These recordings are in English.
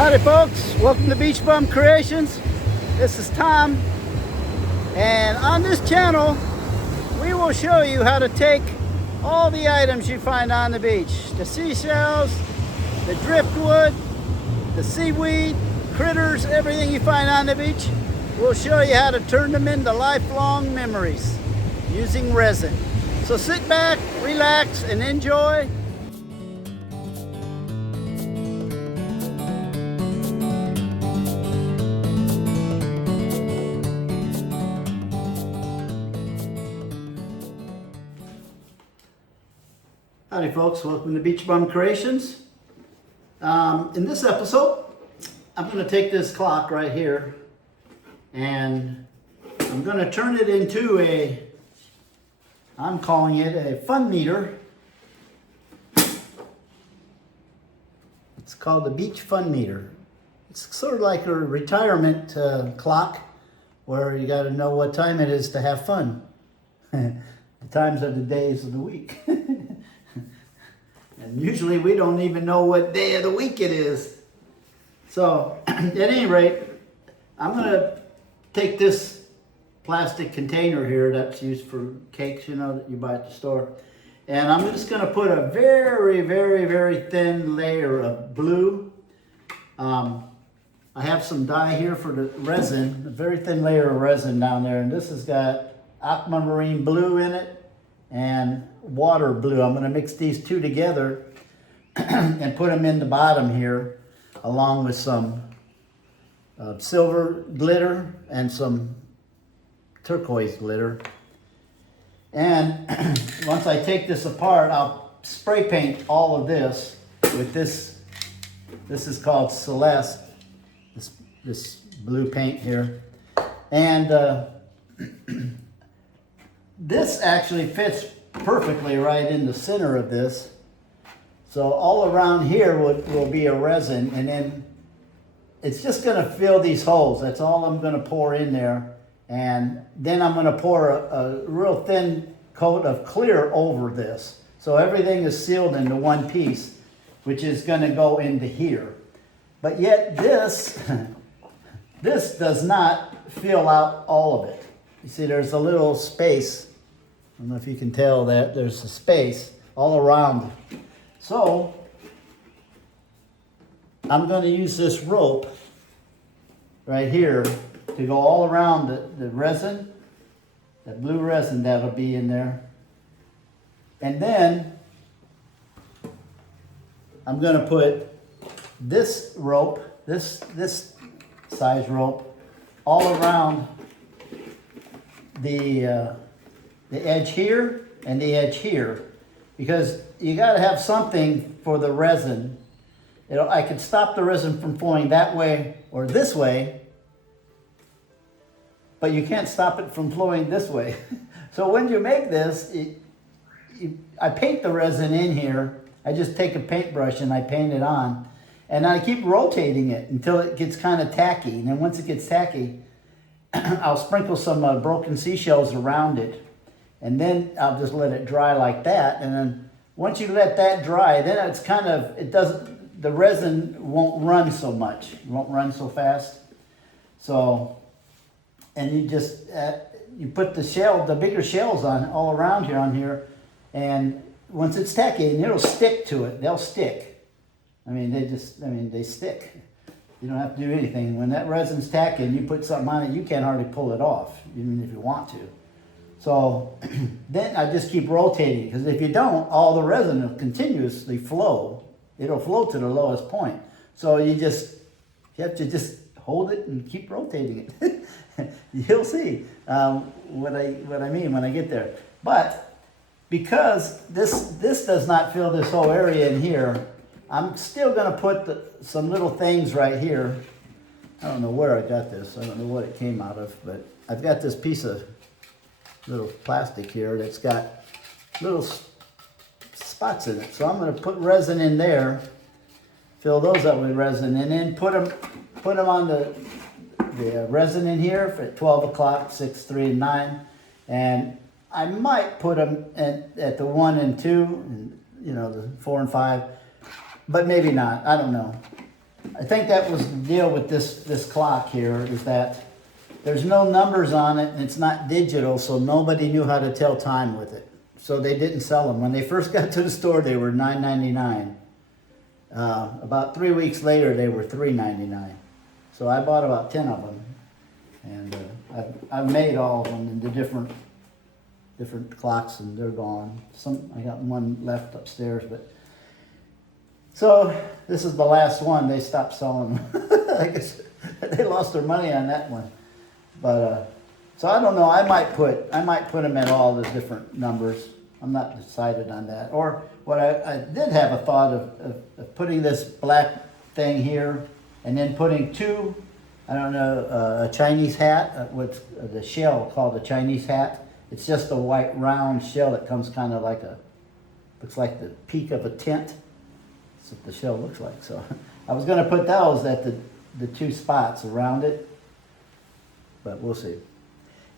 Howdy folks, welcome to Beach Bum Creations. This is Tom, and on this channel we will show you how to take all the items you find on the beach. The seashells, the driftwood, the seaweed, critters, everything you find on the beach. We'll show you how to turn them into lifelong memories using resin. So sit back, relax, and enjoy. Howdy folks, welcome to Beach Bum Creations. In this episode, I'm going to take this clock right here and I'm going to turn it into I'm calling it a fun meter. It's called the Beach Fun Meter. It's sort of like a retirement clock where you got to know what time it is to have fun. The times of the days of the week. And usually we don't even know what day of the week it is. So at any rate, I'm going to take this plastic container here that's used for cakes, you know, that you buy at the store. And I'm just going to put a very, very, very thin layer of blue. I have some dye here for the resin, a very thin layer of resin down there. And this has got aquamarine blue in it and water blue. I'm going to mix these two together and put them in the bottom here along with some silver glitter and some turquoise glitter. And once I take this apart, I'll spray paint all of this with this. This is called Celeste, this blue paint here. And this actually fits perfectly right in the center of this. So all around here will be a resin, and then it's just going to fill these holes. That's all I'm going to pour in there. And then I'm going to pour a real thin coat of clear over this. So everything is sealed into one piece, which is going to go into here. But yet this does not fill out all of it. You see there's a little space. I don't know if you can tell that there's a space all around. So I'm going to use this rope right here to go all around the resin, that blue resin that'll be in there. And then I'm going to put this rope, this size rope, all around the edge here and the edge here, because you got to have something for the resin. I could stop the resin from flowing that way or this way, but you can't stop it from flowing this way. So when you make this, I paint the resin in here. I just take a paintbrush and I paint it on, and I keep rotating it until it gets kind of tacky. And then once it gets tacky, I'll sprinkle some broken seashells around it. And then I'll just let it dry like that. And then once you let that dry, then it's kind of, the resin won't run so much. It won't run so fast. So, and you just, you put the bigger shells on all around here on here. And once it's tacky, and it'll stick to it. They'll stick. I mean, they stick. You don't have to do anything. When that resin's tacky and you put something on it, you can't hardly pull it off, even if you want to. So then I just keep rotating, because if you don't, all the resin will continuously flow. It'll flow to the lowest point. So you have to just hold it and keep rotating it. You'll see what I mean when I get there. But because this does not fill this whole area in here, I'm still going to put some little things right here. I don't know where I got this. I don't know what it came out of, but I've got this piece of little plastic here that's got little spots in it. So I'm going to put resin in there, fill those up with resin, and then put them on the resin in here for 12 o'clock, 6, 3, and 9. And I might put them at the 1 and 2, and, you know, the 4 and 5, but maybe not. I don't know. I think that was the deal with this clock here, is that there's no numbers on it and it's not digital, so nobody knew how to tell time with it. So they didn't sell them. When they first got to the store, they were $9.99. About 3 weeks later, they were $3.99. So I bought about 10 of them, and I've made all of them into different clocks, and they're gone. I got one left upstairs, but so this is the last one. They stopped selling them. I guess they lost their money on that one. But so I don't know. I might put them at all the different numbers. I'm not decided on that. Or what I did have a thought of putting this black thing here, and then putting two, I don't know, a Chinese hat, what's the shell called a Chinese hat. It's just a white round shell that comes kind of like looks like the peak of a tent. That's what the shell looks like. So I was going to put those at the two spots around it, but we'll see.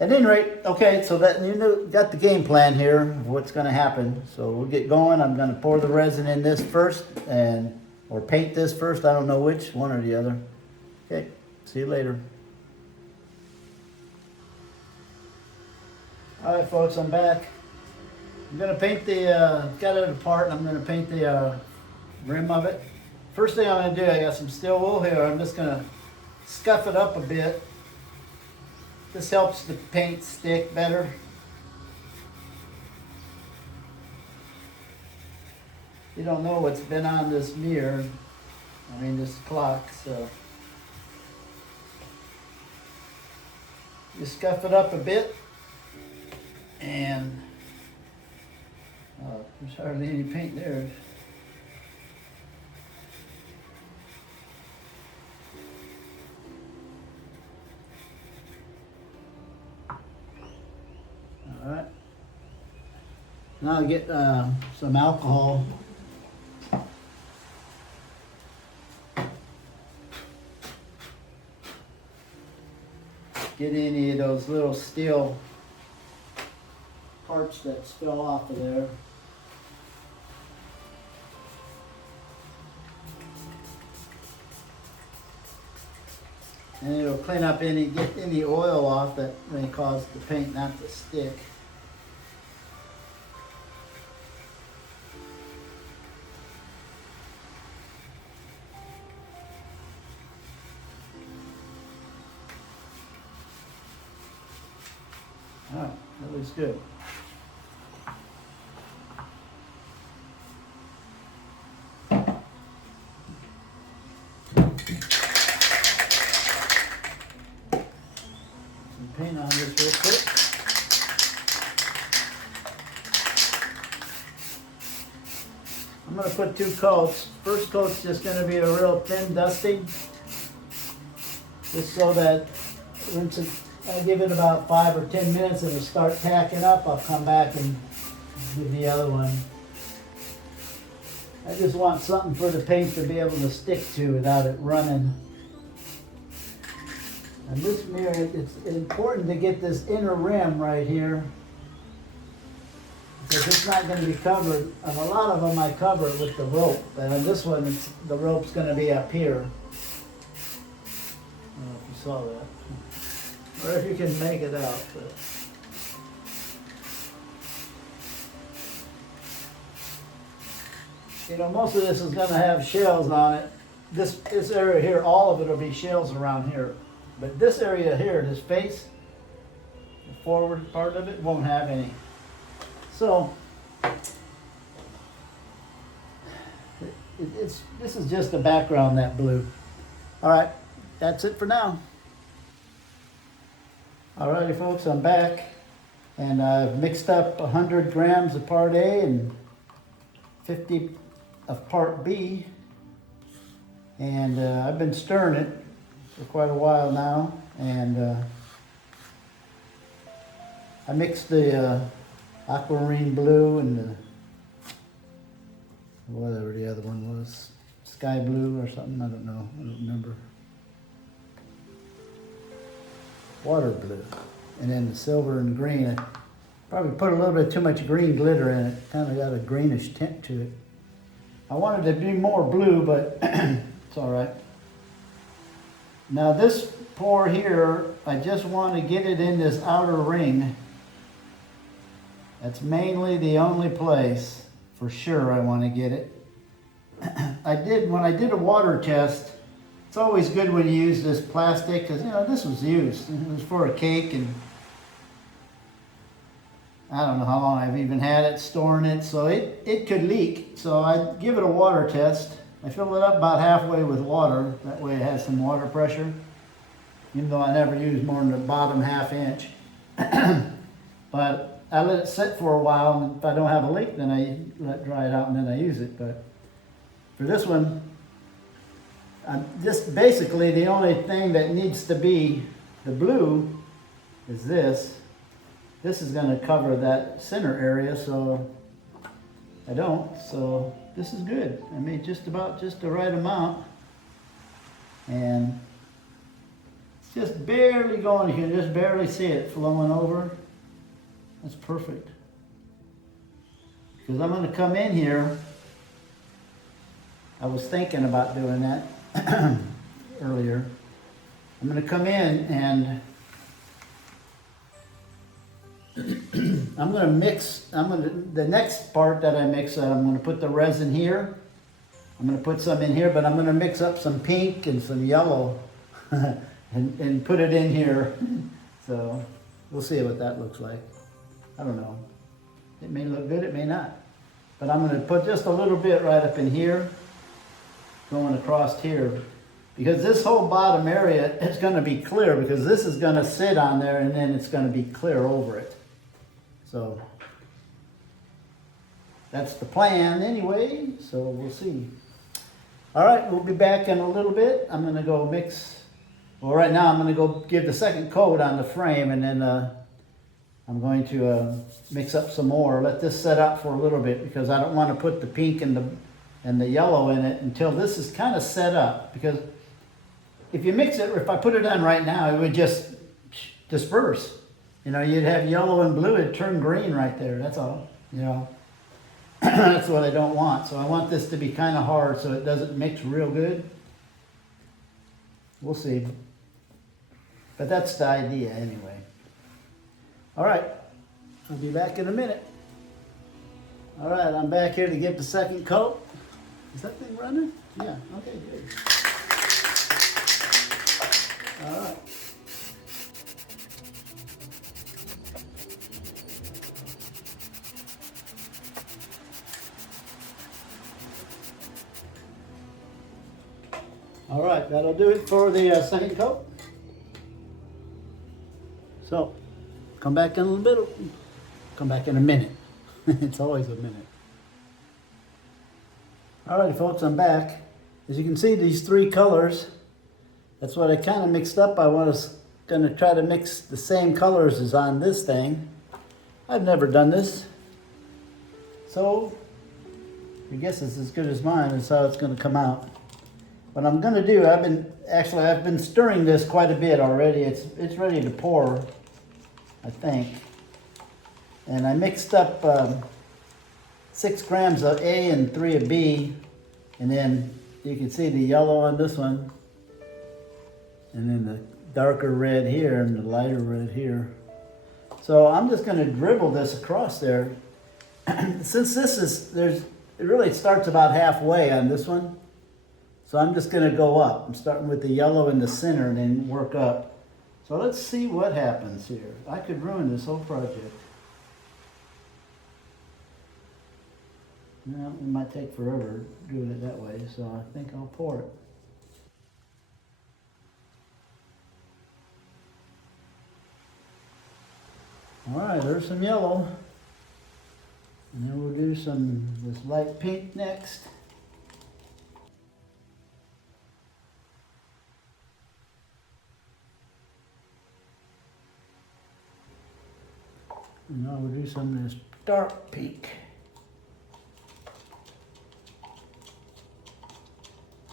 At any rate, okay, so that got the game plan here of what's going to happen. So we'll get going. I'm going to pour the resin in this first, or paint this first. I don't know which, one or the other. Okay, see you later. All right, folks, I'm back. I'm going to paint got it apart, and I'm going to paint the rim of it. First thing I'm going to do, I got some steel wool here. I'm just going to scuff it up a bit. This helps the paint stick better. You don't know what's been on this mirror, this clock, so you scuff it up a bit, and there's hardly any paint there. All right. Now I'll get some alcohol. Get any of those little steel parts that spill off of there. And it'll clean up get any oil off that may cause the paint not to stick. All right, that looks good. Paint on this real quick. I'm going to put 2 coats. First coat's just going to be a real thin dusting, just so that once I give it about 5 or 10 minutes and it'll start tacking up, I'll come back and do the other one. I just want something for the paint to be able to stick to without it running. And this mirror, it's important to get this inner rim right here, because it's not going to be covered. On a lot of them I cover it with the rope, but on this one the rope's going to be up here. I don't know if you saw that, or if you can make it out. But most of this is going to have shells on it. This area here, all of it will be shells around here. But this area here, this face, the forward part of it, won't have any. So, this is just the background, that blue. All right, that's it for now. Alrighty, folks, I'm back. And I've mixed up 100 grams of part A and 50 of part B. And I've been stirring it for quite a while now, and I mixed the aquamarine blue and the whatever the other one was, sky blue or something, I don't know, I don't remember. Water blue, and then the silver and green. I probably put a little bit too much green glitter in it, kind of got a greenish tint to it. I wanted it to be more blue, but it's all right. Now this pour here, I just want to get it in this outer ring. That's mainly the only place for sure I want to get it. When I did a water test, it's always good when you use this plastic, because this was used. It was for a cake, and I don't know how long I've even had it, storing it, so it could leak. So I give it a water test. I fill it up about halfway with water. That way it has some water pressure, even though I never use more than the bottom ½ inch. But I let it sit for a while, and if I don't have a leak, then I let it dry it out and then I use it. But for this one, just basically the only thing that needs to be the blue is this. This is going to cover that center area, so I don't. So this is good. I made just the right amount, and it's just barely going. You can just barely see it flowing over. That's perfect. Because I'm going to come in here. I was thinking about doing that earlier. I'm going to come in and I'm going to mix. The next part that I mix, I'm going to put the resin here. I'm going to put some in here, but I'm going to mix up some pink and some yellow and put it in here. So we'll see what that looks like. I don't know. It may look good, it may not. But I'm going to put just a little bit right up in here, going across here. Because this whole bottom area is going to be clear, because this is going to sit on there and then it's going to be clear over it. So that's the plan anyway, so we'll see. All right, we'll be back in a little bit. I'm going to go mix. Well, right now I'm going to go give the second coat on the frame, and then I'm going to mix up some more. Let this set up for a little bit, because I don't want to put the pink and the yellow in it until this is kind of set up. Because if you mix it, if I put it on right now, it would just disperse. You'd have yellow and blue, it'd turn green right there, that's all. That's what I don't want. So I want this to be kind of hard so it doesn't mix real good. We'll see. But that's the idea anyway. All right, I'll be back in a minute. All right, I'm back here to give the second coat. Is that thing running? Yeah, okay, good. All right. All right, that'll do it for the second coat. So, come back in a little bit. Come back in a minute. It's always a minute. All right, folks, I'm back. As you can see, these three colors, that's what I kind of mixed up. I was going to try to mix the same colors as on this thing. I've never done this. So, I guess it's as good as mine. That's how it's going to come out. What I'm going to do, I've been stirring this quite a bit already. It's ready to pour, I think. And I mixed up 6 grams of A and 3 of B. And then you can see the yellow on this one. And then the darker red here and the lighter red here. So I'm just going to dribble this across there. Since it really starts about halfway on this one. So I'm just going to go up. I'm starting with the yellow in the center and then work up. So let's see what happens here. I could ruin this whole project. No, it might take forever doing it that way, so I think I'll pour it. All right, there's some yellow. And then we'll do this light pink next. And now we'll do some of this dark pink.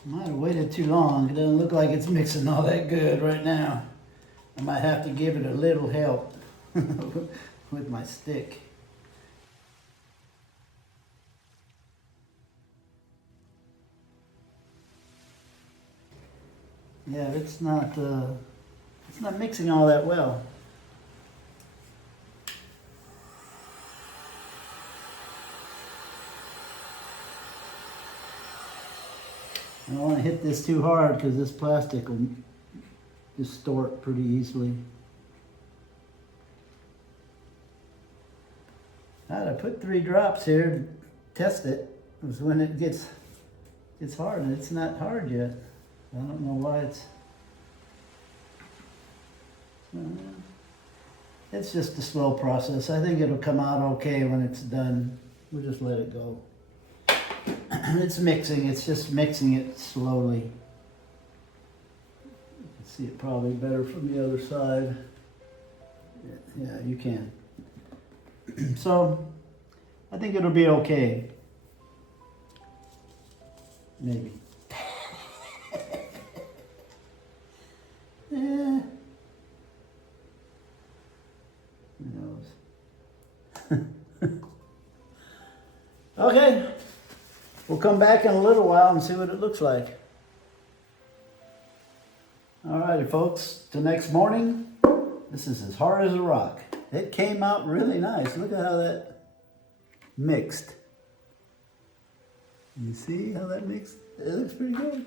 Might have waited too long. It doesn't look like it's mixing all that good right now. I might have to give it a little help with my stick. Yeah, it's not mixing all that well. I don't want to hit this too hard because this plastic will distort pretty easily. I put 3 drops here to test it. Because when it gets hard, and it's not hard yet. I don't know why it's just a slow process. I think it'll come out okay when it's done. We'll just let it go. It's mixing, it's just mixing it slowly. You can see it probably better from the other side. Yeah, you can. So, I think it'll be okay. Maybe. Yeah. Who knows? Okay. We'll come back in a little while and see what it looks like. Alrighty, folks. The next morning, this is as hard as a rock. It came out really nice. Look at how that mixed. You see how that mixed? It looks pretty good.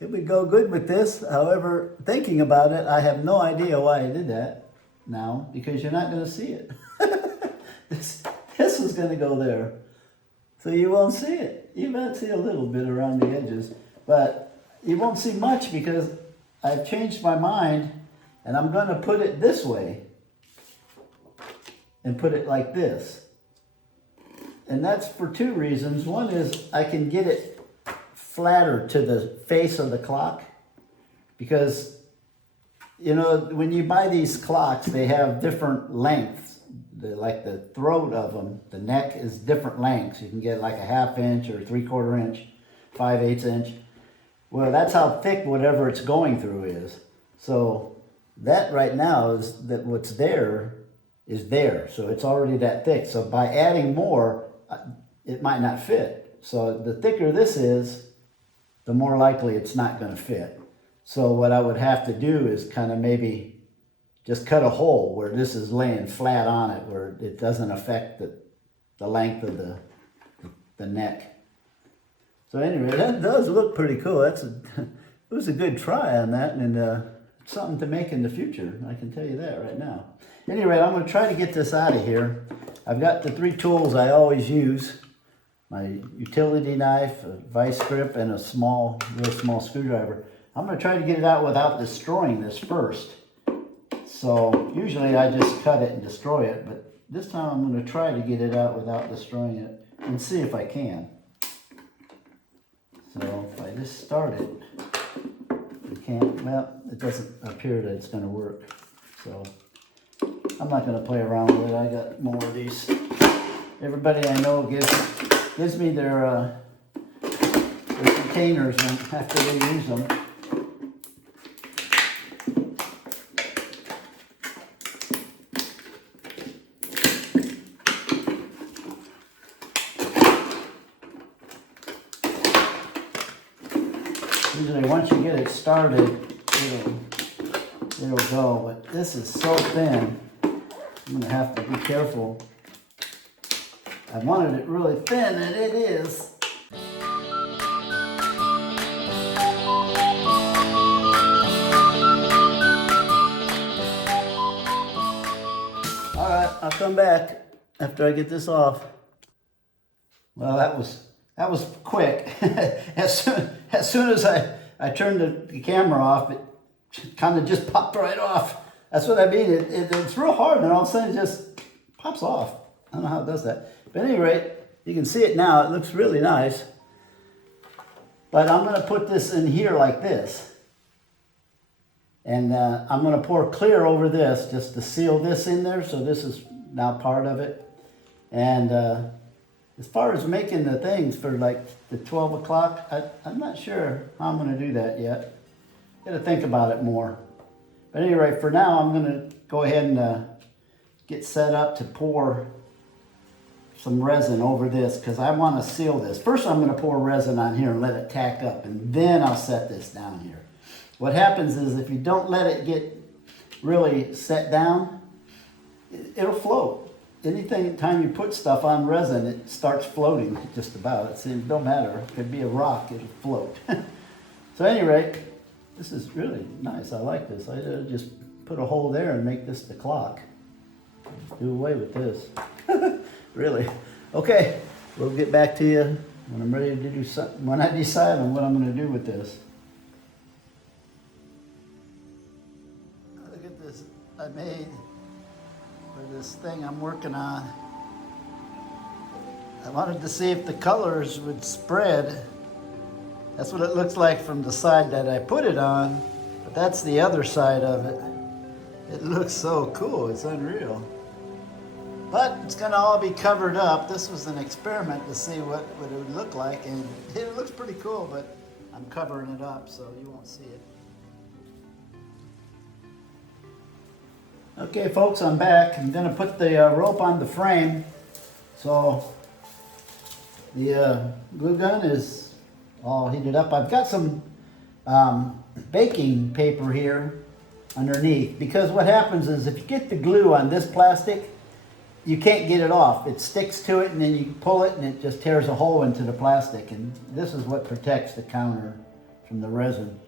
It would go good with this. However, thinking about it, I have no idea why I did that now, because you're not going to see it. This is going to go there. So you won't see it. You might see a little bit around the edges, but you won't see much because I've changed my mind and I'm going to put it this way and put it like this. And that's for 2 reasons. One is I can get it flatter to the face of the clock because, you know, when you buy these clocks, they have different lengths. Like the throat of them, the neck is different lengths. You can get like a 1/2 inch or 3/4 inch, 5/8 inch. Well, that's how thick whatever it's going through is. So that right now is that what's there is there. So it's already that thick. So by adding more, it might not fit. So the thicker this is, the more likely it's not going to fit. So what I would have to do is kind of maybe just cut a hole where this is laying flat on it, where it doesn't affect the length of the neck. So anyway, that does look pretty cool. It was a good try on that, and something to make in the future. I can tell you that right now. Anyway, I'm going to try to get this out of here. I've got the 3 tools I always use. My utility knife, a vice grip, and a real small screwdriver. I'm going to try to get it out without destroying this first. So usually I just cut it and destroy it, but this time I'm going to try to get it out without destroying it and see if I can. So if I just start it, I can't, well, it doesn't appear that it's going to work. So I'm not going to play around with it. I got more of these. Everybody I know gives me their containers after they use them. Usually once you get it started, it'll go, but this is so thin, I'm going to have to be careful. I wanted it really thin, and it is. Alright, I'll come back after I get this off. Well, that was quick. As soon as I turned the camera off, it kind of just popped right off. That's what I mean. It's real hard, and all of a sudden it just pops off. I don't know how it does that. But at any rate, you can see it now. It looks really nice. But I'm going to put this in here like this. And I'm going to pour clear over this just to seal this in there. So this is now part of it. And as far as making the things for like the 12 o'clock, I'm not sure how I'm going to do that yet. Got to think about it more. But anyway, for now, I'm going to go ahead and get set up to pour some resin over this because I want to seal this. First, I'm going to pour resin on here and let it tack up, and then I'll set this down here. what happens is if you don't let it get really set down, it'll float. Time you put stuff on resin, it starts floating just about. It don't matter. It could be a rock, it'll float. So at any rate, this is really nice. I like this. I just put a hole there and make this the clock. Do away with this. Really. Okay, we'll get back to you when I'm ready to do something, when I decide on what I'm going to do with this. Look at this I made for this thing I'm working on. I wanted to see if the colors would spread. That's what it looks like from the side that I put it on, but that's the other side of it. It looks so cool, it's unreal. But it's gonna all be covered up. This was an experiment to see what it would look like, and it looks pretty cool, but I'm covering it up so you won't see it. Okay folks, I'm back. I'm gonna put the rope on the frame. So the glue gun is all heated up. I've got some baking paper here underneath, because what happens is if you get the glue on this plastic, you can't get it off. It sticks to it and then you pull it and it just tears a hole into the plastic, and this is what protects the counter from the resin.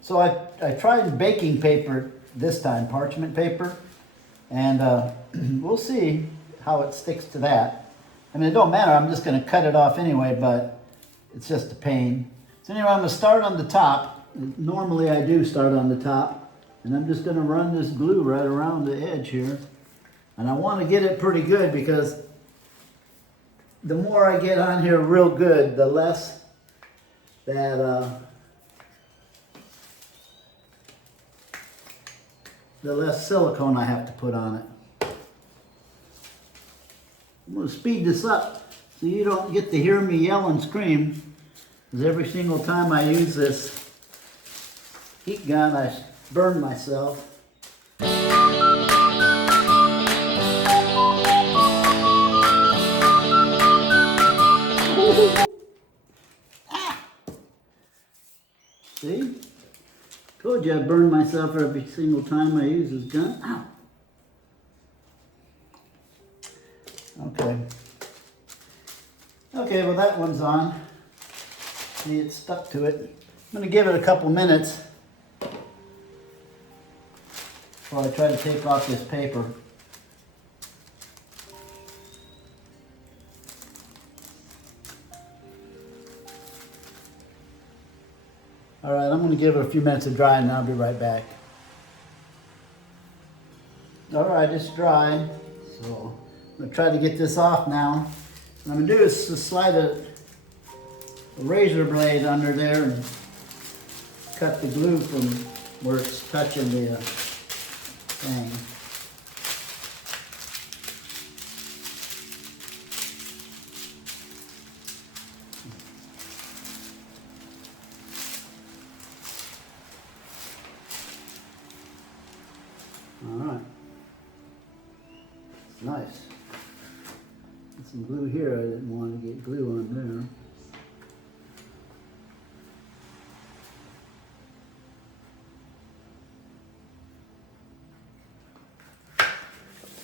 So I tried baking paper this time, parchment paper, and we'll see how it sticks to that. I mean, it don't matter, I'm just gonna cut it off anyway, but it's just a pain. So anyway, I'm gonna start on the top. Normally I do start on the top, and I'm just gonna run this glue right around the edge here. And I want to get it pretty good, because the more I get on here real good, the less that the less silicone I have to put on it. I'm going to speed this up so you don't get to hear me yell and scream, because every single time I use this heat gun I burn myself. See? Told you I burn myself every single time I use this gun. Ow! Okay. Okay, well that one's on. See, it's stuck to it. I'm going to give it a couple minutes before I try to take off this paper. All right, I'm going to give it a few minutes to dry and I'll be right back. All right, it's dry. So I'm going to try to get this off now. What I'm going to do is just slide a razor blade under there and cut the glue from where it's touching the thing. All right, it's nice. Get some glue here. I didn't want to get glue on there.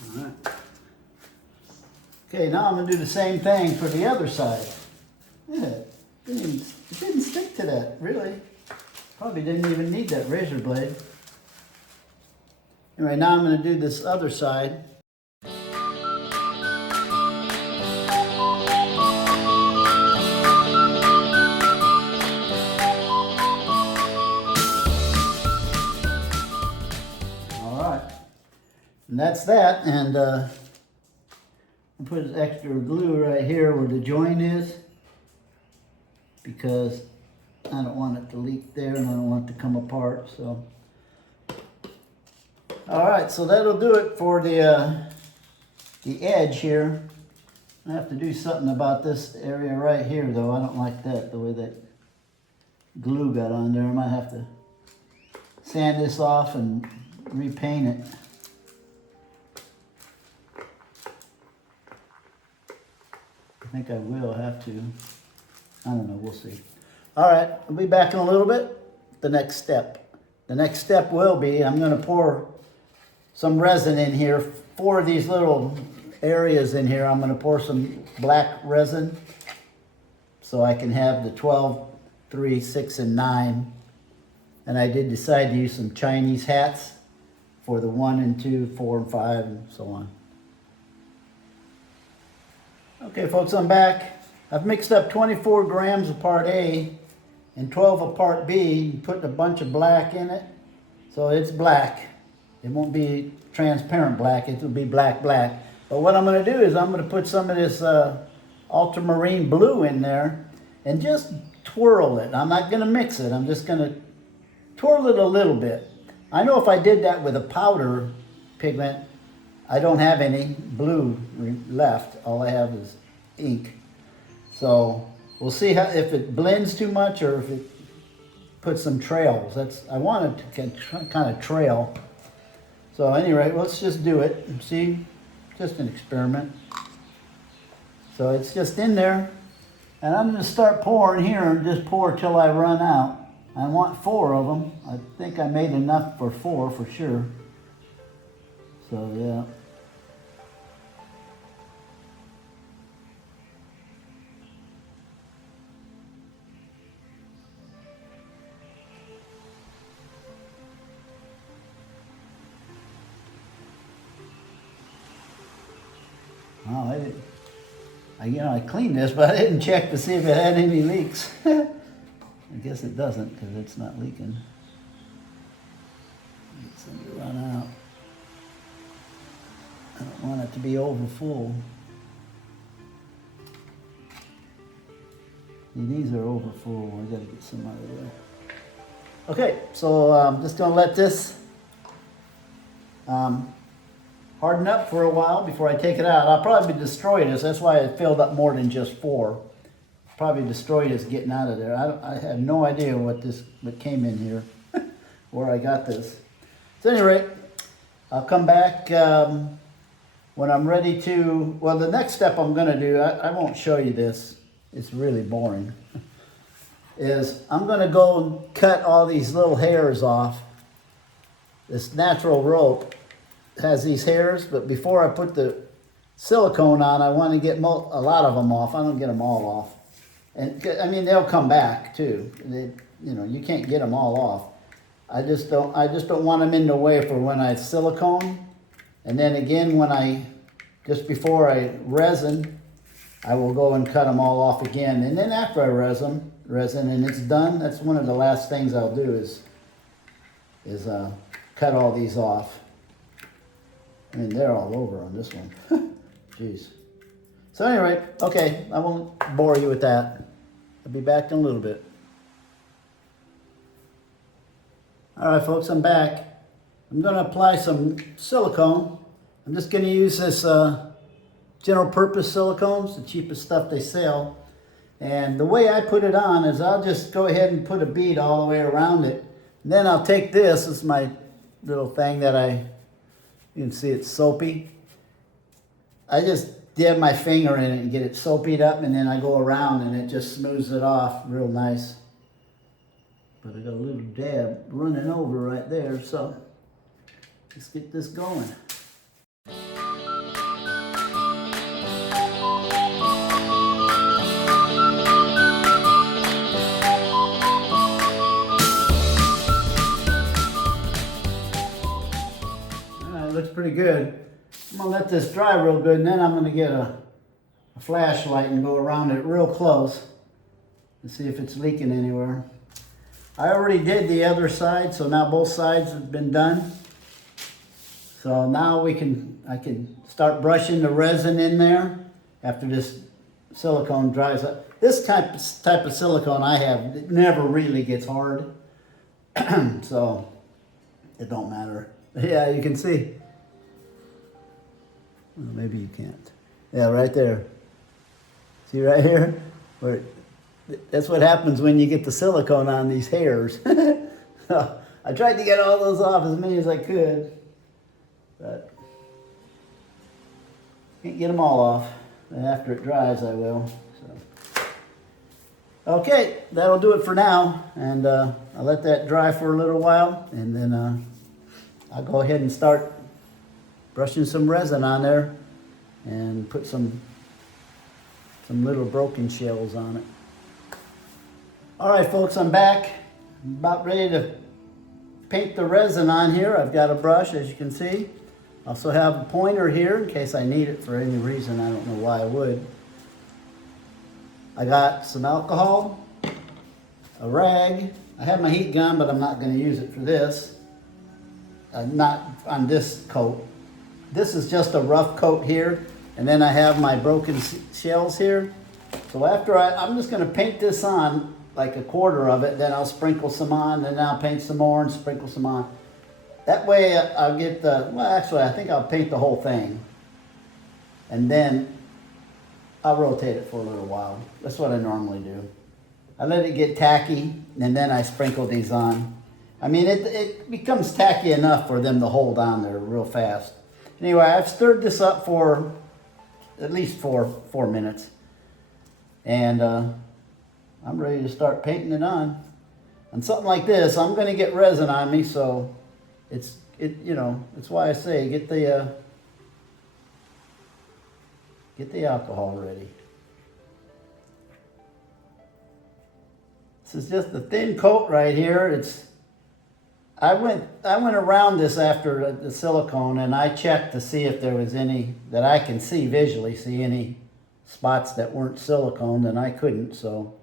All right. Okay, now I'm going to do the same thing for the other side. Yeah, it didn't stick to that, really. Probably didn't even need that razor blade. Anyway, now I'm going to do this other side. All right, and that's that. And I put extra glue right here where the joint is, because I don't want it to leak there and I don't want it to come apart. So. All right, so that'll do it for the edge here. I have to do something about this area right here, though. I don't like that, the way that glue got on there. I might have to sand this off and repaint it. I think I will have to. I don't know, we'll see. All right, I'll be back in a little bit. The next step. the next step will be, I'm gonna pour some resin in here. 4 of these little areas in here, I'm gonna pour some black resin so I can have the 12, 3, 6, and 9. And I did decide to use some Chinese hats for the 1 and 2, 4 and 5, and so on. Okay, folks, I'm back. I've mixed up 24 grams of part A and 12 of part B, putting a bunch of black in it. So it's black. It won't be transparent black, it will be black. But what I'm gonna do is I'm gonna put some of this ultramarine blue in there and just twirl it. I'm not gonna mix it, I'm just gonna twirl it a little bit. I know if I did that with a powder pigment, I don't have any blue left. All I have is ink. So we'll see how, if it blends too much or if it puts some trails. I want it to kind of trail. So anyway, let's just do it. See, just an experiment. So it's just in there. And I'm gonna start pouring here and just pour till I run out. I want 4 of them. I think I made enough for 4 for sure. So yeah. Oh, I cleaned this, but I didn't check to see if it had any leaks. I guess it doesn't because it's not leaking. It's going to run out. I don't want it to be over full. See, these are over full. I got to get some out of there. Okay, so I'm just going to let this harden up for a while before I take it out. I'll probably destroy this. That's why it filled up more than just 4. Probably destroy this getting out of there. I have no idea what came in here, where I got this. So anyway, I'll come back when I'm ready to, well, the next step I'm gonna do, I won't show you this. It's really boring. Is I'm gonna go and cut all these little hairs off. This natural rope has these hairs, but before I put the silicone on, I want to get a lot of them off. I don't get them all off. And I mean, they'll come back too. You can't get them all off. I just don't want them in the way for when I silicone. And then again, just before I resin, I will go and cut them all off again. And then after I resin and it's done, that's one of the last things I'll do is cut all these off. I mean, they're all over on this one. Jeez. So anyway, okay, I won't bore you with that. I'll be back in a little bit. All right, folks, I'm back. I'm going to apply some silicone. I'm just going to use this general purpose silicones, the cheapest stuff they sell. And the way I put it on is I'll just go ahead and put a bead all the way around it. And then I'll take this is my little thing that you can see it's soapy. I just dab my finger in it and get it soapied up, and then I go around and it just smooths it off real nice. But I got a little dab running over right there, so let's get this going. Looks pretty good. I'm gonna let this dry real good, and then I'm gonna get a flashlight and go around it real close and see if it's leaking anywhere. I already did the other side, so now both sides have been done. So now I can start brushing the resin in there after this silicone dries up. This type of silicone I have, it never really gets hard, so it don't matter. Yeah, you can see. Well, maybe you can't. Yeah, right there. See right here? That's what happens when you get the silicone on these hairs. So, I tried to get all those off, as many as I could, but can't get them all off. And after it dries, I will. So. Okay, that'll do it for now, and I'll let that dry for a little while, and then I'll go ahead and start brushing some resin on there and put some little broken shells on it. All right, folks, I'm back. I'm about ready to paint the resin on here. I've got a brush, as you can see. I also have a pointer here in case I need it for any reason. I don't know why I would. I got some alcohol, a rag. I have my heat gun, but I'm not going to use it for this. Not on this coat. This is just a rough coat here. And then I have my broken shells here. So after I'm just going to paint this on, like a quarter of it, then I'll sprinkle some on, then I'll paint some more and sprinkle some on. That way I'll get well, actually I think I'll paint the whole thing. And then I'll rotate it for a little while. That's what I normally do. I let it get tacky, and then I sprinkle these on. I mean, it becomes tacky enough for them to hold on there real fast. Anyway, I've stirred this up for at least four minutes. And I'm ready to start painting it on. And something like this, I'm going to get resin on me, so it's why I say get the alcohol ready. This is just a thin coat right here. I went around this after the silicone, and I checked to see if there was any that I can visually see any spots that weren't silicone, and I couldn't. So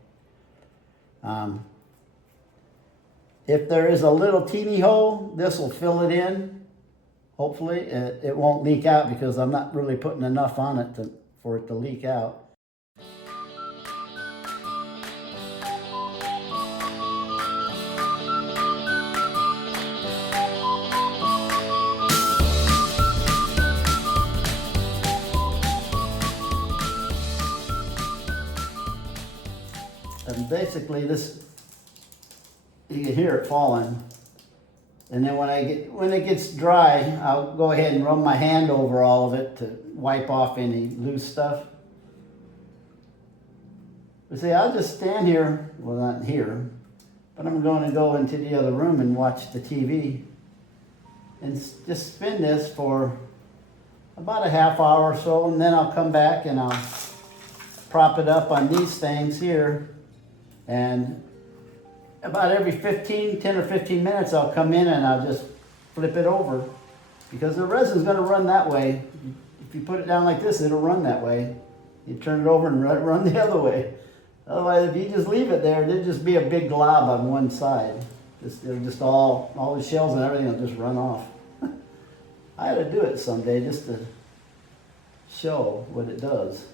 if there is a little teeny hole, this will fill it in. Hopefully it won't leak out because I'm not really putting enough on it for it to leak out. And basically this, you can hear it falling. And then when it gets dry, I'll go ahead and run my hand over all of it to wipe off any loose stuff. But see, I'll just stand here, well not here, but I'm going to go into the other room and watch the TV and just spin this for about a half hour or so, and then I'll come back and I'll prop it up on these things here, and about every 10 or 15 minutes I'll come in and I'll just flip it over because the resin's going to run that way. If you put it down like this, it'll run that way. You turn it over and run the other way. Otherwise, if you just leave it there, it'll just be a big glob on one side. It'll just all the shells and everything will just run off. I had to do it someday just to show what it does.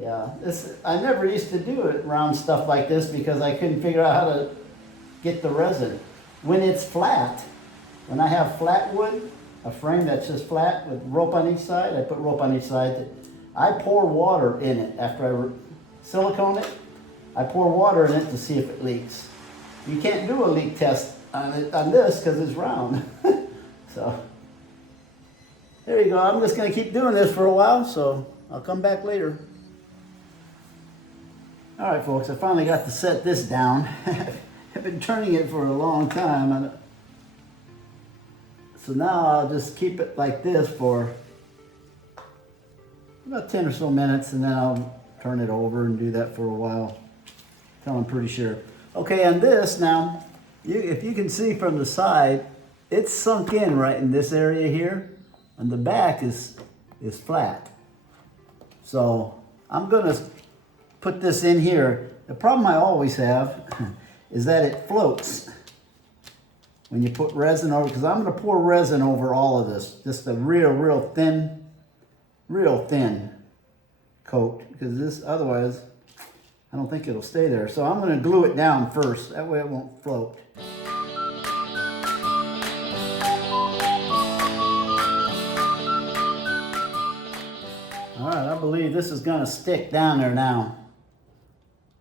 Yeah, I never used to do it around stuff like this because I couldn't figure out how to get the resin. When it's flat, when I have flat wood, a frame that's just flat with rope on each side, I put rope on each side. I pour water in it after I silicone it. I pour water in it to see if it leaks. You can't do a leak test on this because it's round. So there you go. I'm just going to keep doing this for a while, so I'll come back later. All right, folks, I finally got to set this down. I've been turning it for a long time. So now I'll just keep it like this for about 10 or so minutes, and then I'll turn it over and do that for a while until I'm pretty sure. Okay, on this now, if you can see from the side, it's sunk in right in this area here, and the back is flat. So I'm gonna put this in here. The problem I always have is that it floats when you put resin over, because I'm going to pour resin over all of this. Just a real thin coat, because this, otherwise, I don't think it'll stay there. So I'm going to glue it down first. That way it won't float. All right, I believe this is going to stick down there now.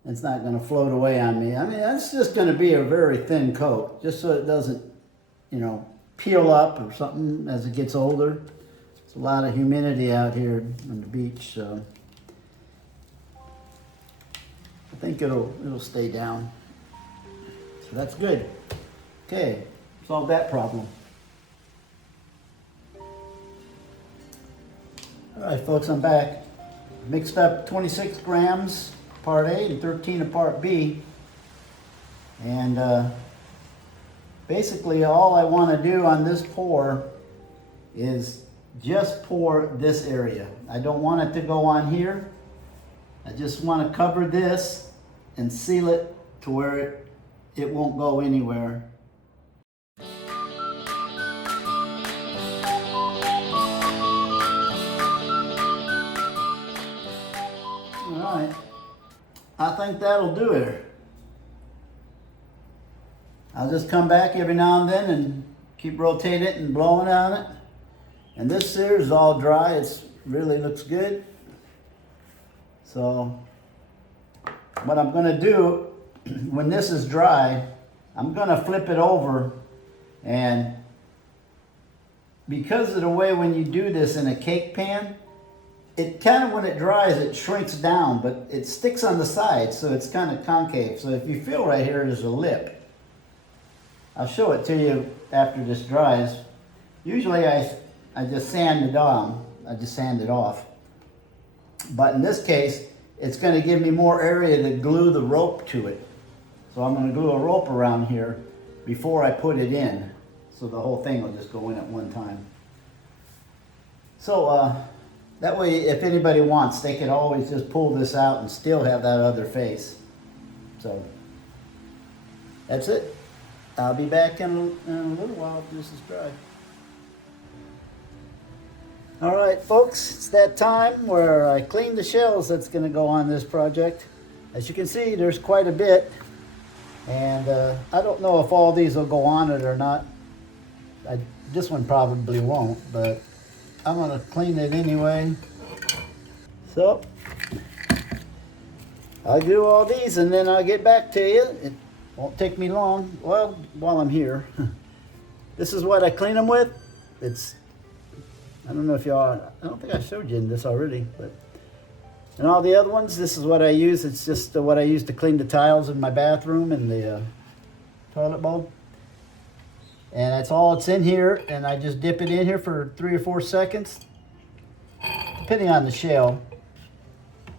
It's not going to float away on me. I mean, that's just going to be a very thin coat, just so it doesn't, peel up or something as it gets older. There's a lot of humidity out here on the beach, so. I think it'll stay down. So that's good. Okay, solved that problem. All right, folks, I'm back. Mixed up 26 grams part A and 13 of part B. And basically all I want to do on this pour is just pour this area. I don't want it to go on here. I just want to cover this and seal it to where it won't go anywhere. Alright, I think that'll do it. I'll just come back every now and then and keep rotating it and blowing on it. And this here is all dry, it really looks good. So what I'm gonna do, when this is dry, I'm gonna flip it over, and because of the way when you do this in a cake pan, it kind of, when it dries, it shrinks down, but it sticks on the side, so it's kind of concave. So if you feel right here, there's a lip. I'll show it to you after this dries. Usually I just sand it on. I just sand it off. But in this case, it's going to give me more area to glue the rope to it. So I'm going to glue a rope around here before I put it in. So the whole thing will just go in at one time. So that way, if anybody wants, they can always just pull this out and still have that other face. So that's it. I'll be back in a little while if this is dry. All right, folks, it's that time where I clean the shells that's going to go on this project. As you can see, there's quite a bit. And I don't know if all these will go on it or not. This one probably won't, but I'm going to clean it anyway. So I'll do all these and then I'll get back to you. It won't take me long. Well, while I'm here. This is what I clean them with. I don't know if y'all, I don't think I showed you this already, but and all the other ones, this is what I use. It's just what I use to clean the tiles in my bathroom and the toilet bowl. And that's all it's in here, and I just dip it in here for 3 or 4 seconds, depending on the shell.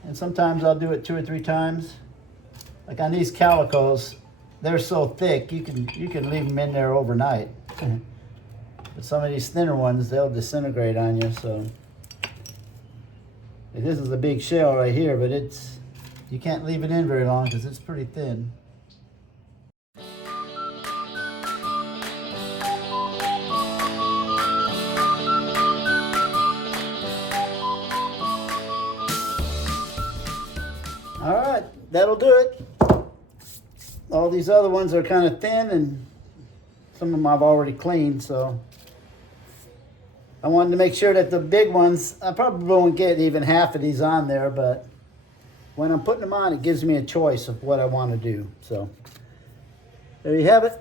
And sometimes I'll do it 2 or 3 times. Like on these calicos, they're so thick, you can leave them in there overnight. But some of these thinner ones, they'll disintegrate on you, so. And this is a big shell right here, but you can't leave it in very long because it's pretty thin. All right, that'll do it. All these other ones are kind of thin, and some of them I've already cleaned, so. I wanted to make sure that the big ones, I probably won't get even half of these on there, but when I'm putting them on, it gives me a choice of what I want to do. So there you have it.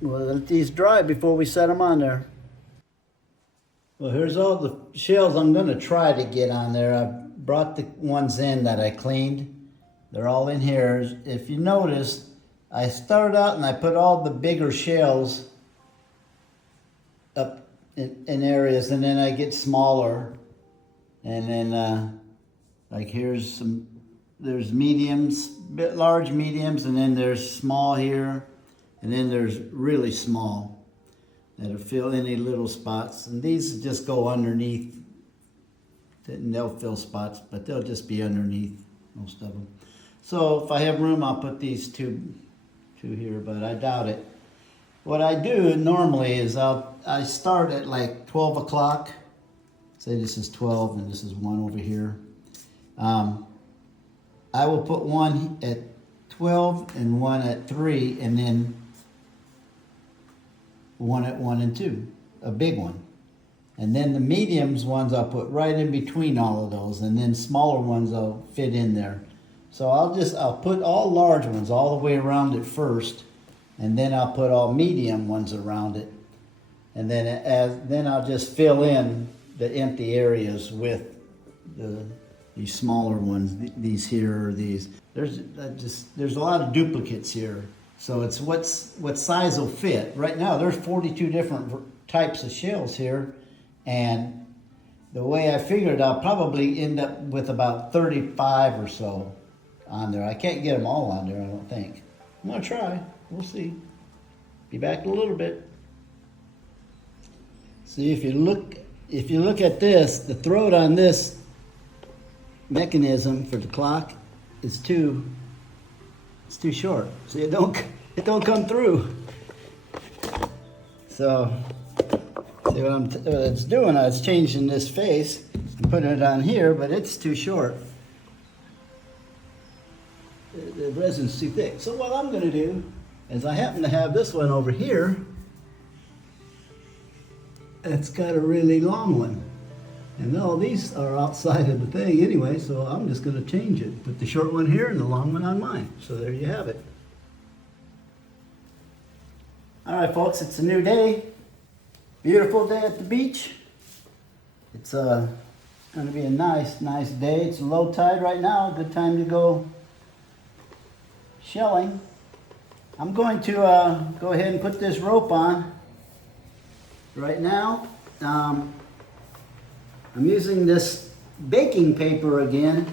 We'll let these dry before we set them on there. Well, here's all the shells I'm going to try to get on there. I brought the ones in that I cleaned. They're all in here. If you notice, I started out and I put all the bigger shells up in areas, and then I get smaller, and then like there's mediums, large mediums, and then there's small here, and then there's really small that'll fill any little spots, and these just go underneath, and they'll fill spots, but they'll just be underneath most of them. So if I have room, I'll put these two here, but I doubt it. What I do normally is I start at like 12 o'clock. Say this is 12 and this is 1 over here. I will put one at 12 and one at 3, and then one at 1 and 2, a big one. And then the mediums ones I'll put right in between all of those, and then smaller ones I'll fit in there. So I'll put all large ones all the way around it first, and then I'll put all medium ones around it. And then I'll just fill in the empty areas with the these smaller ones, these here, or these. There's a lot of duplicates here. So it's what size will fit. Right now there's 42 different types of shells here, and the way I figured I'll probably end up with about 35 or so on there. I can't get them all on there, I don't think. I'm gonna try, we'll see. Be back in a little bit. See, if you look at this, the throat on this mechanism for the clock is too short. See, it don't come through. So, see what it's doing? It's changing this face and putting it on here, but it's too short. The resin's too thick. So what I'm going to do is I happen to have this one over here. It's got a really long one. And all these are outside of the thing anyway, so I'm just going to change it. Put the short one here and the long one on mine. So there you have it. All right, folks, it's a new day. Beautiful day at the beach. It's going to be a nice day. It's low tide right now. Good time to go shelling. I'm going to go ahead and put this rope on right now. I'm using this baking paper again,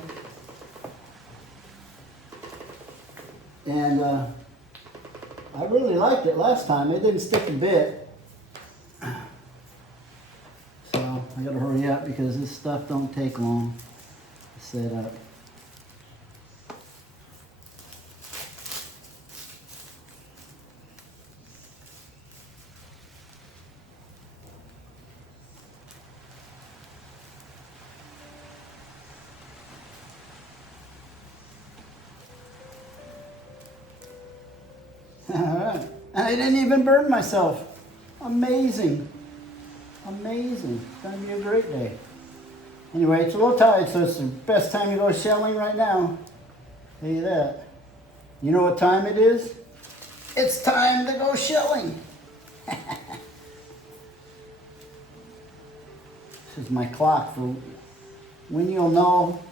and I really liked it last time. It didn't stick a bit, so I gotta hurry up because this stuff don't take long to set up. Alright, and I didn't even burn myself. Amazing. Amazing. It's going to be a great day. Anyway, it's a low tide, so it's the best time to go shelling right now. Tell you that. You know what time it is? It's time to go shelling. This is my clock for when you'll know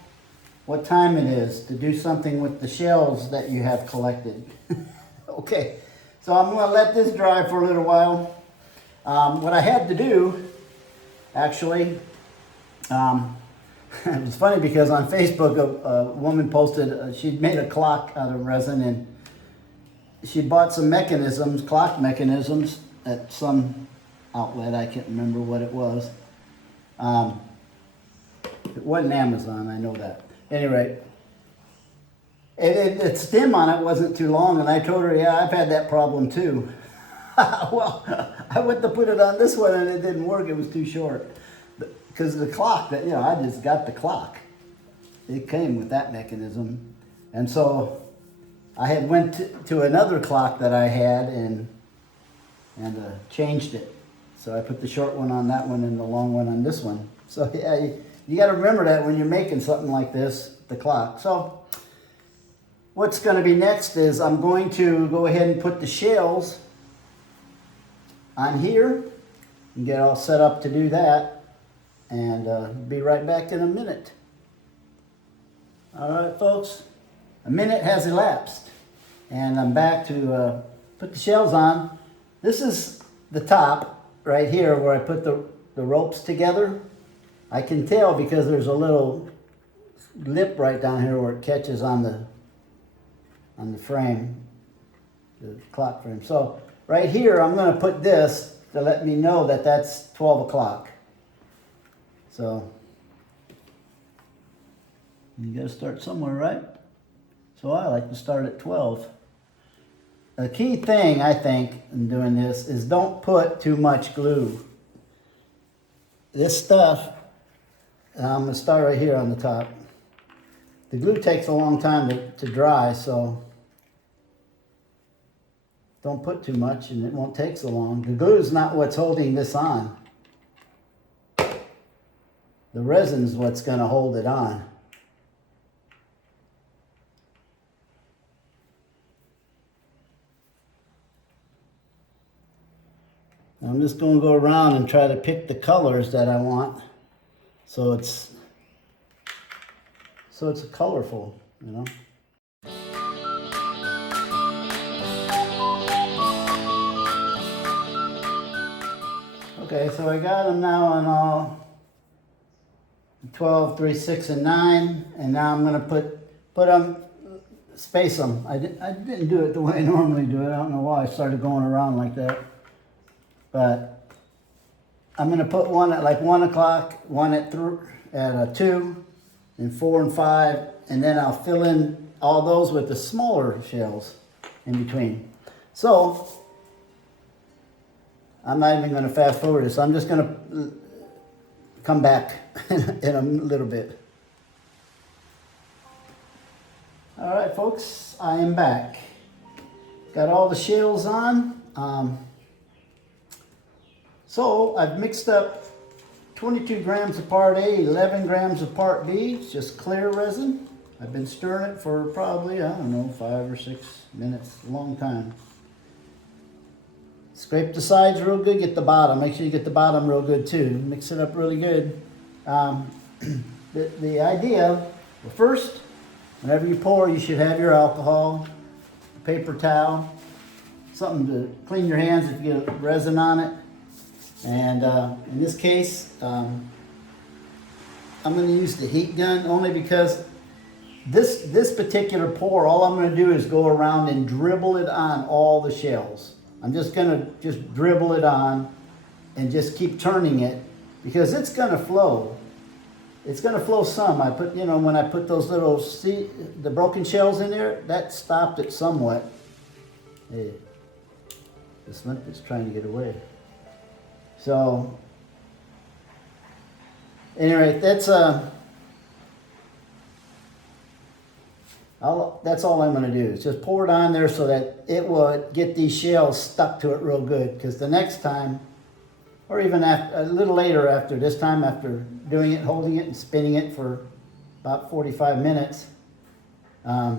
what time it is to do something with the shells that you have collected. Okay, so I'm going to let this dry for a little while. What I had to do, actually, it was funny because on Facebook a woman posted, she'd made a clock out of resin, and she bought some mechanisms, clock mechanisms, at some outlet. I can't remember what it was. It wasn't Amazon, I know that. Anyway, its stem on it wasn't too long, and I told her, yeah, I've had that problem too. Well, I went to put it on this one and it didn't work. It was too short. Because the clock, that I just got the clock. It came with that mechanism. And so I had went to another clock that I had and changed it. So I put the short one on that one and the long one on this one. So yeah, you got to remember that when you're making something like this, the clock. So what's going to be next is I'm going to go ahead and put the shells on here and get all set up to do that, and be right back in a minute. All right, folks, a minute has elapsed and I'm back to put the shells on. This is the top right here where I put the ropes together. I can tell because there's a little lip right down here where it catches on the frame, the clock frame. So right here, I'm going to put this to let me know that that's 12 o'clock. So you got to start somewhere, right? So I like to start at 12. The key thing, I think, in doing this is don't put too much glue. This stuff, I'm going to start right here on the top. The glue takes a long time to dry, so don't put too much and it won't take so long. The glue is not what's holding this on. The resin's what's going to hold it on. I'm just going to go around and try to pick the colors that I want. So it's so it's colorful, you know. Okay, so I got them now on all 12, 3, 6, and 9, and now I'm gonna put them, space them. I didn't do it the way I normally do it. I don't know why I started going around like that, but I'm gonna put one at like 1 o'clock, one at 2, and 4 and 5, and then I'll fill in all those with the smaller shells in between. So I'm not even gonna fast forward this. I'm just gonna come back in a little bit. All right, folks, I am back. Got all the shells on. So I've mixed up 22 grams of part A, 11 grams of part B. It's just clear resin. I've been stirring it for probably, I don't know, 5 or 6 minutes, a long time. Scrape the sides real good, get the bottom. Make sure you get the bottom real good too. Mix it up really good. The idea, well, first, whenever you pour, you should have your alcohol, paper towel, something to clean your hands if you get resin on it. And in this case, I'm going to use the heat gun only because this particular pour, all I'm going to do is go around and dribble it on all the shells. I'm just going to just dribble it on and just keep turning it because it's going to flow. It's going to flow some. I put, you know, when I put those little, the broken shells in there, that stopped it somewhat. Hey, this limp is trying to get away. So, anyway, that's all I'm going to do is just pour it on there so that it will get these shells stuck to it real good. Because the next time, or even after, a little later after this time, after doing it, holding it and spinning it for about 45 minutes, I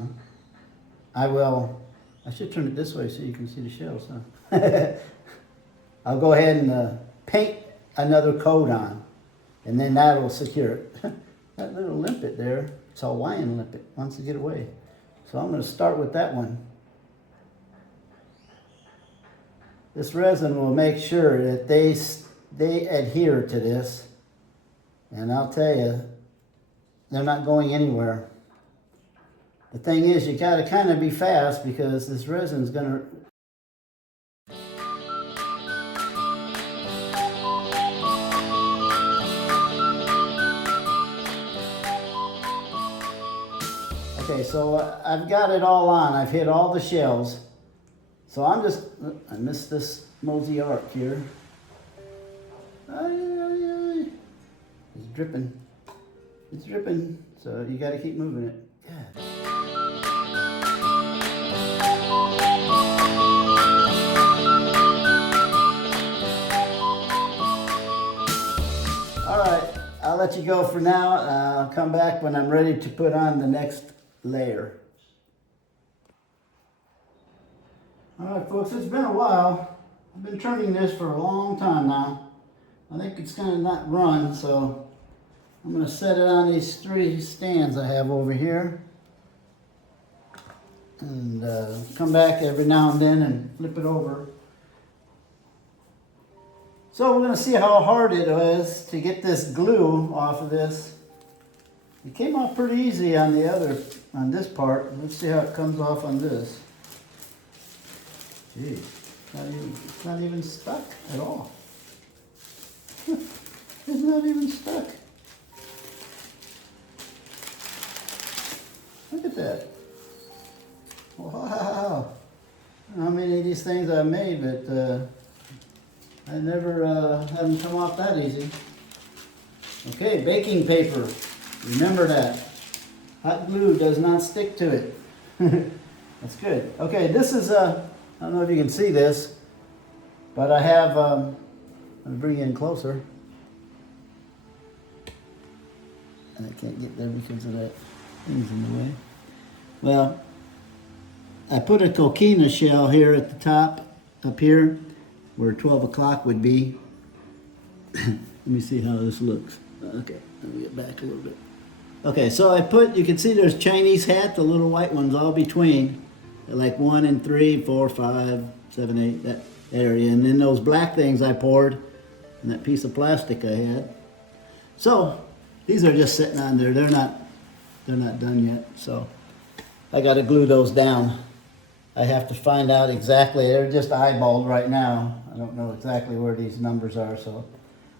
should turn it this way so you can see the shells, huh? I'll go ahead and paint another coat on, and then that'll secure it. That little limpet there, it's a Hawaiian limpet, wants to get away. So I'm going to start with that one. This resin will make sure that they adhere to this, and I'll tell you, they're not going anywhere. The thing is, you got to kind of be fast because this resin is going to. Okay, so I've got it all on. I've hit all the shells. So I missed this mosey arc here. It's dripping. It's dripping. So you got to keep moving it. God. All right, I'll let you go for now. I'll come back when I'm ready to put on the next layer. All right, folks, it's been a while. I've been turning this for a long time now. I think it's going to not run, so I'm going to set it on these 3 stands I have over here. And come back every now and then and flip it over. So we're going to see how hard it was to get this glue off of this. It came off pretty easy on this part. Let's see how it comes off on this. Gee, it's not even stuck at all. It's not even stuck. Look at that. Wow. How many of these things I've made, but I never had them come off that easy. Okay, baking paper. Remember that. Hot glue does not stick to it. That's good. Okay, this is, I don't know if you can see this, but I have, I'm going to bring you in closer. I can't get there because of that thing's in the way. Well, I put a coquina shell here at the top, up here, where 12 o'clock would be. Let me see how this looks. Okay, let me get back a little bit. Okay, so I put, you can see there's Chinese hat, the little white ones all between. They're like 1 and 3, 4, 5, 7, 8, that area. And then those black things I poured in that piece of plastic I had. So these are just sitting on there. They're not done yet. So I got to glue those down. I have to find out exactly. They're just eyeballed right now. I don't know exactly where these numbers are. So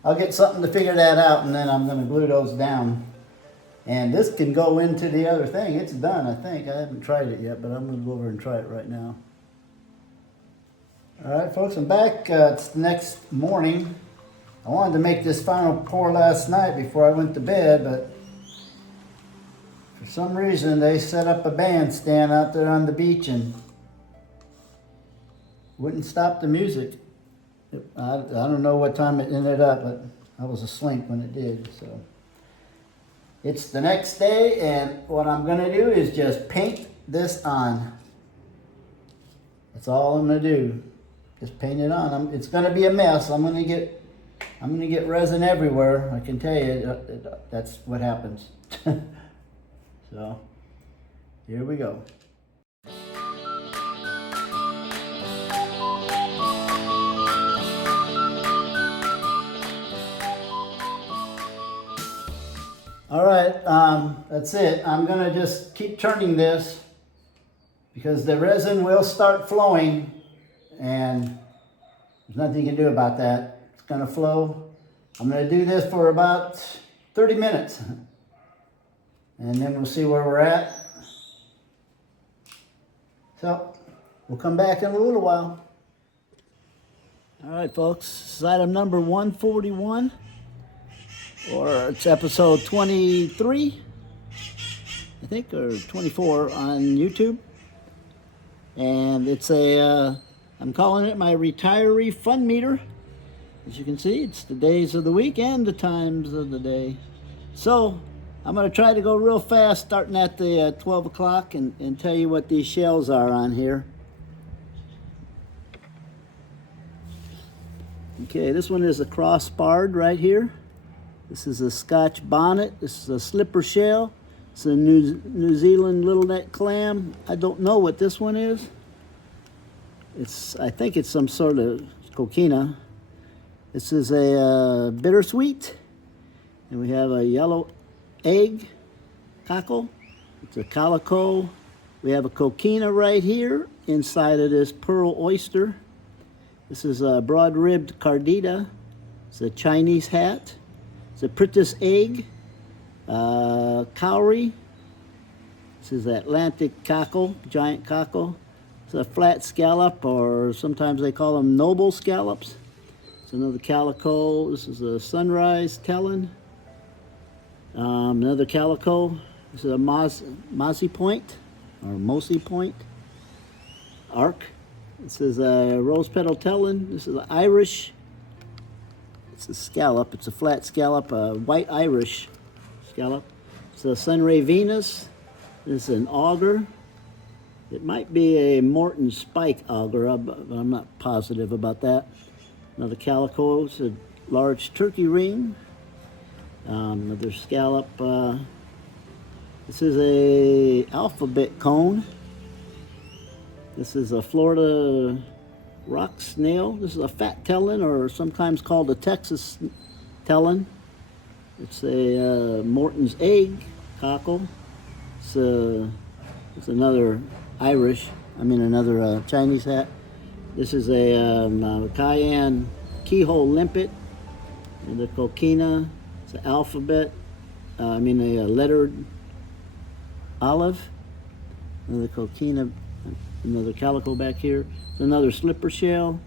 I'll get something to figure that out, and then I'm going to glue those down. And this can go into the other thing. It's done, I think. I haven't tried it yet, but I'm going to go over and try it right now. All right, folks, I'm back. It's the next morning. I wanted to make this final pour last night before I went to bed, but for some reason they set up a bandstand out there on the beach and wouldn't stop the music. I don't know what time it ended up, but I was asleep when it did, so. It's the next day, and what I'm gonna do is just paint this on. That's all I'm gonna do. Just paint it on. It's gonna be a mess. I'm gonna get resin everywhere. I can tell you, that's what happens. So, here we go. All right, that's it. I'm gonna just keep turning this because the resin will start flowing, and there's nothing you can do about that. It's gonna flow. I'm gonna do this for about 30 minutes, and then we'll see where we're at. So, we'll come back in a little while. All right, folks, this is item number 141. Or it's episode 23, I think, or 24 on YouTube. And it's I'm calling it my Retiree Fun Meter. As you can see, it's the days of the week and the times of the day. So, I'm going to try to go real fast, starting at the 12 o'clock, and tell you what these shells are on here. Okay, this one is a crossbarred right here. This is a Scotch bonnet. This is a slipper shell. It's a New Zealand little neck clam. I don't know what this one is. I think it's some sort of coquina. This is a bittersweet. And we have a yellow egg cockle. It's a calico. We have a coquina right here inside of this pearl oyster. This is a broad-ribbed cardita. It's a Chinese hat. It's a Pritis egg, cowrie. This is Atlantic cockle, giant cockle. It's a flat scallop, or sometimes they call them noble scallops. It's another calico. This is a sunrise telin. Another calico. This is a Mossy Point, or Mossy Point, arc. This is a rose petal telin. This is an Irish. It's a scallop. It's a flat scallop, a white Irish scallop. It's a Sunray Venus. This is an auger. It might be a Morton Spike auger, but I'm not positive about that. Another calico. It's a large turkey ring. Another scallop. This is a alphabet cone. This is a Florida rock snail. This is a fat telin, or sometimes called a Texas telin. It's a Morton's egg cockle. It's another another Chinese hat. This is a cayenne keyhole limpet. And the coquina. It's an alphabet. A lettered olive. Another coquina. Another calico back here. It's another slipper shell.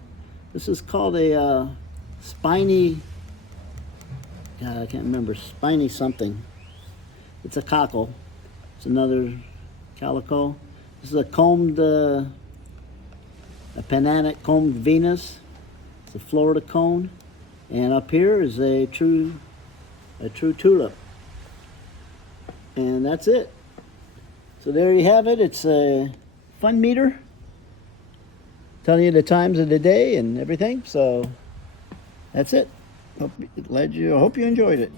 This is called a spiny, I can't remember, spiny something. It's a cockle. It's another calico. This is a combed, a Pananic combed Venus. It's a Florida cone. And up here is a true tulip. And that's it. So there you have it. It's a fun meter, telling you the times of the day and everything. So that's it. Hope you enjoyed it.